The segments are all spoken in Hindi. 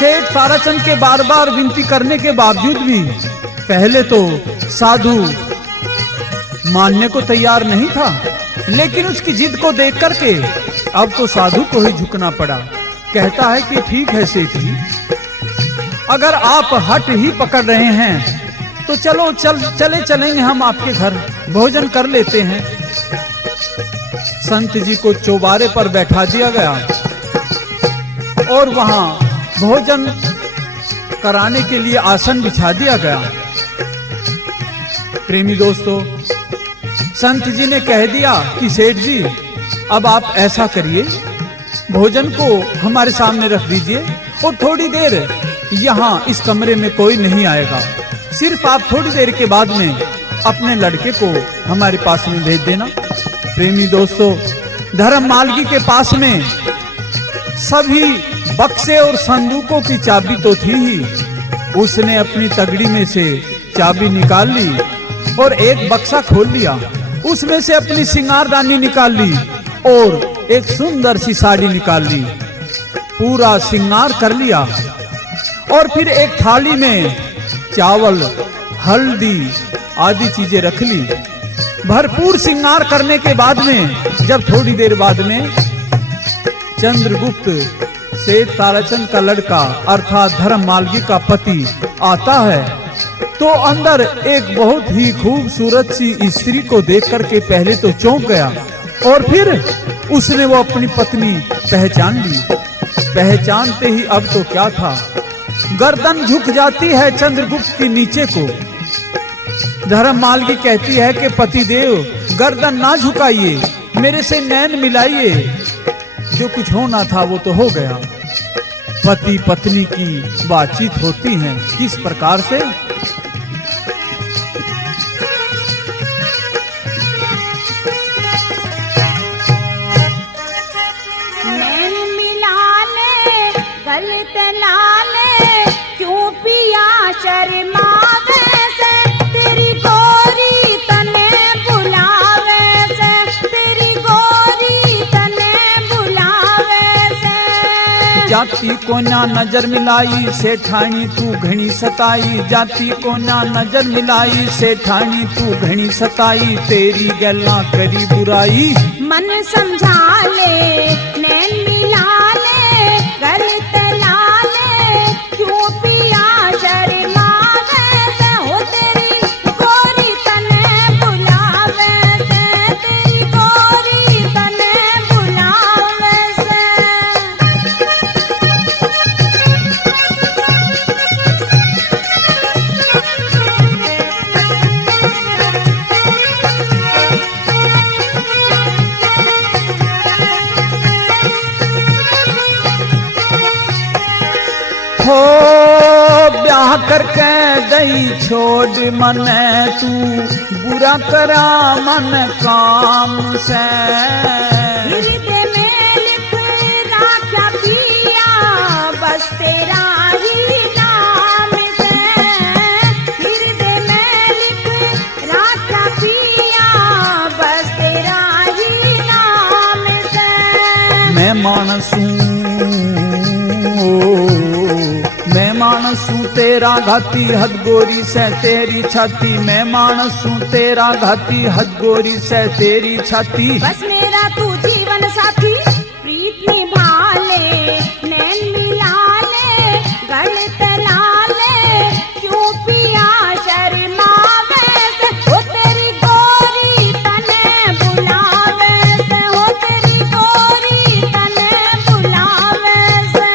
सेठ ताराचंद के बार बार विनती करने के बावजूद भी पहले तो साधु मानने को तैयार नहीं था, लेकिन उसकी जिद को देख करके अब तो साधु को ही झुकना पड़ा। कहता है कि ठीक है सेठ जी, अगर आप हट ही पकड़ रहे हैं तो चलो चलेंगे हम आपके घर, भोजन कर लेते हैं। संत जी को चौबारे पर बैठा दिया गया और वहां भोजन कराने के लिए आसन बिछा दिया गया। प्रेमी दोस्तों, संत जी ने कह दिया कि सेठ जी अब आप ऐसा करिए, भोजन को हमारे सामने रख दीजिए और थोड़ी देर यहाँ इस कमरे में कोई नहीं आएगा, सिर्फ आप थोड़ी देर के बाद में अपने लड़के को हमारे पास में भेज देना। प्रेमी दोस्तों, धर्म मालगी के पास में सभी बक्से और संदूकों की चाबी तो थी ही। उसने अपनी तगड़ी में से चाबी निकाल ली और एक बक्सा खोल लिया, उसमें से अपनी सिंगारदानी निकाल ली और एक सुंदर सी साड़ी निकाल ली, पूरा सिंगार कर लिया और फिर एक थाली में चावल, हल्दी आदि चीजें रख ली। भरपूर सिंगार करने के बाद में जब थोड़ी देर बाद में चंद्रगुप्त सेठ ताराचंद का लड़का अर्थात धर्म मालगी का पति आता है तो अंदर एक बहुत ही खूबसूरत सी स्त्री को देख करके पहले तो चौंक गया और फिर उसने वो अपनी पत्नी पहचान ली। पहचानते ही अब तो क्या था, गर्दन झुक जाती है चंद्रगुप्त के नीचे को। धर्म मालगी कहती है कि पतिदेव गर्दन ना झुकाइए, मेरे से नैन मिलाइए, जो कुछ होना था वो तो हो गया। पति पत्नी की बातचीत होती है किस प्रकार से, नैन मिला ले गलत लाले, क्यों पिया शर्मावे से, तेरी गोरी तने बुलावे से, तेरी गोरी तने बुलावे से। जाति को ना नजर मिलाई सेठानी तू घणी सताई, जाति को ना नजर मिलाई सेठानी तू घणी सताई, तेरी गल्ला करी बुराई मन समझा ले, नैन मिला ले गलत लाले, क्यों पिया शर्मावे से, हो तेरी गोरी तने बुलावे से, तेरी गोरी तने बुलावे से। हो ब्याह करके दई छोड़ मने तू, बुरा करा मन काम से। हृदय में लिख राखा पिया बस तेरा ही नाम से, हृदय में लिख राखा पिया बस तेरा ही नाम से। मैं मानसूं तेरा घाती हद गोरी से तेरी छाती, मैं मानसूं तेरा घाती हद गोरी से तेरी छाती। बस मेरा तू जीवन साथी प्रीत निभा ले, नैन मिला ले गलत लाले, क्यों पिया शर्मावे से, हो तेरी गोरी तने बुलावे से, हो तेरी गोरी तने बुलावे से।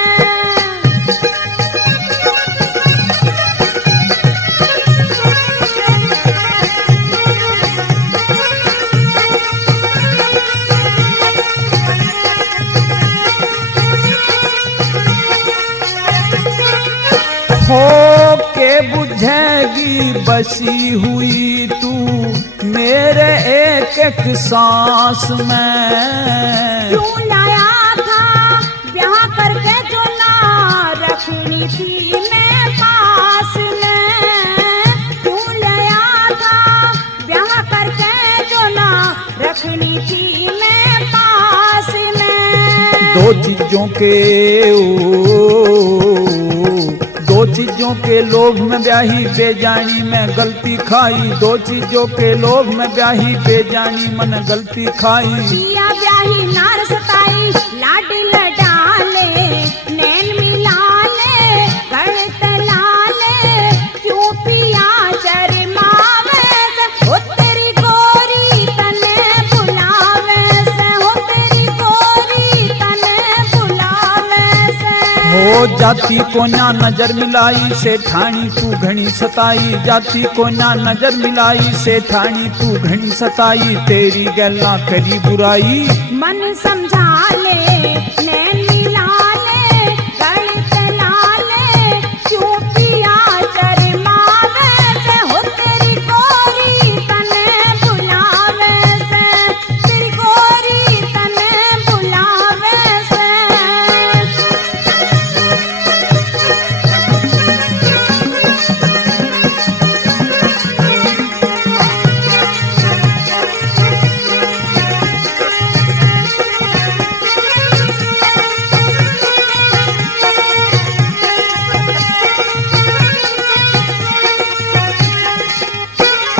हो के बुझेगी बसी हुई तू मेरे एक एक सांस में, क्यों लाया था ब्याह करके जो ना रखनी थी मैं पास में, क्यों लाया था ब्याह करके जो ना रखनी थी मैं पास में। दो चीजों के चीजों के लोभ में ब्याही बेजानी में गलती खाई, दो चीजों के लोभ में ब्याही बेजानी मन गलती खाई। पिया ब्याही नार सताई लाडी लडाले, नैन मिलाले गले तलाले, क्यों पिया शर्मावे से, हो तेरी गोरी तने बुलावे से, हो तेरी गोरी तने बुलावे से। हो जाती को ना नजर मिलाई से ठाणी तू घनी सताई, जाती को ना नजर मिलाई से ठाणी तू घनी सताई, तेरी गल्ला करी बुराई मन समझा ले, नैन मिला ले गले तलाले, क्यों पिया शर्मावे से, हो तेरी गोरी तने बुलावे से, तेरी गोरी तने बुलावे से।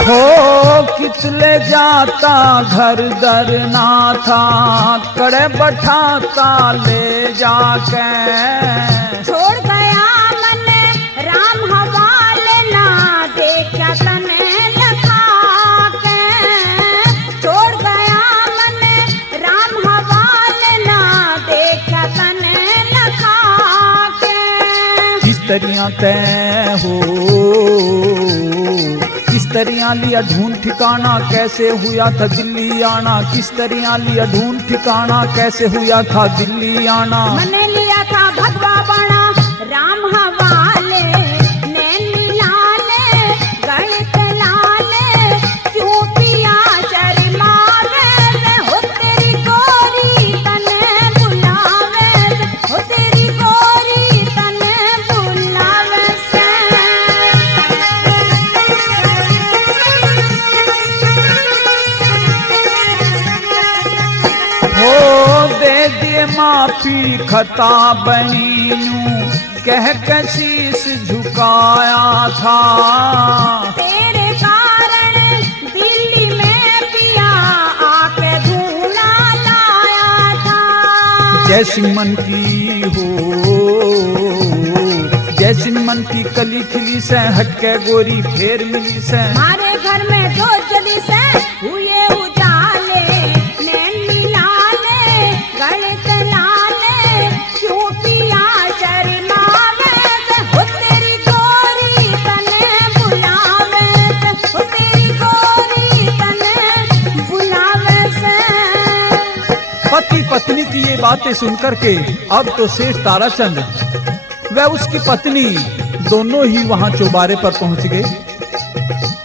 हो कितले जाता घर दर ना था, कड़े बैठाता ले जाके, छोड़ गया मन राम हवाले ना देखा तने लखा के, छोड़ गया मन राम हवाले ना देखा तने लखा के। किस तरिया तय हो, किस तरिया लिया ढूंढ ठिकाना, कैसे हुआ था दिल्ली आना, किस तरिया लिया ढूंढ ठिकाना, कैसे हुआ था दिल्ली आना। मैंने लिया था भगवा बना राम हवाले, नैन मिलाले गले तलाले, क्यों पिया शर्मावे से, हो तेरी गोरी तने बुलावे से, हो तेरी गोरी तने बुलावे से। हो दे दिए माफी खता बनीनू, कह के शीश झुकाया था, तेरे कारण दिल्ली में पिया आके धूना लाया था। जैसी मन की हो, जैसी मन की कली खिली से हटके गोरी फेर मिली से, हमारे घर में जो जली से हुए उजाले, नैन मिलाले गले तलाले, क्यों पिया शर्मावे से, हो तेरी गोरी तने बुलावे से, हो तेरी गोरी तने बुलावे से। पति पत्नी की ये बातें सुनकर के अब तो सेठ ताराचंद व उसकी पत्नी दोनों ही वहां चौबारे पर पहुंच गए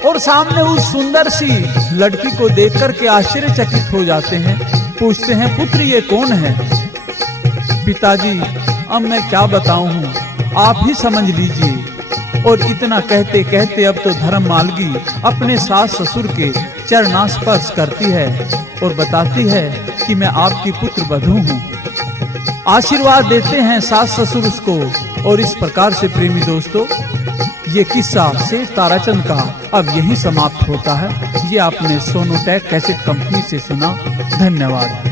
और सामने उस सुंदर सी लड़की को देखकर के आश्चर्यचकित हो जाते हैं। पूछते हैं, पुत्र ये कौन है? पिताजी अब मैं क्या बताऊं, आप ही समझ लीजिए। और इतना कहते कहते अब तो धर्म मालगी अपने सास ससुर के चरणास्पर्श करती है और बताती है कि मैं आपकी पुत्र वधू हूँ। आशीर्वाद देते हैं सास ससुर उसको। और इस प्रकार से प्रेमी दोस्तों, ये किस्सा सेठ ताराचंद का अब यही समाप्त होता है। ये आपने सोनोटेक कैसेट कंपनी से सुना। धन्यवाद।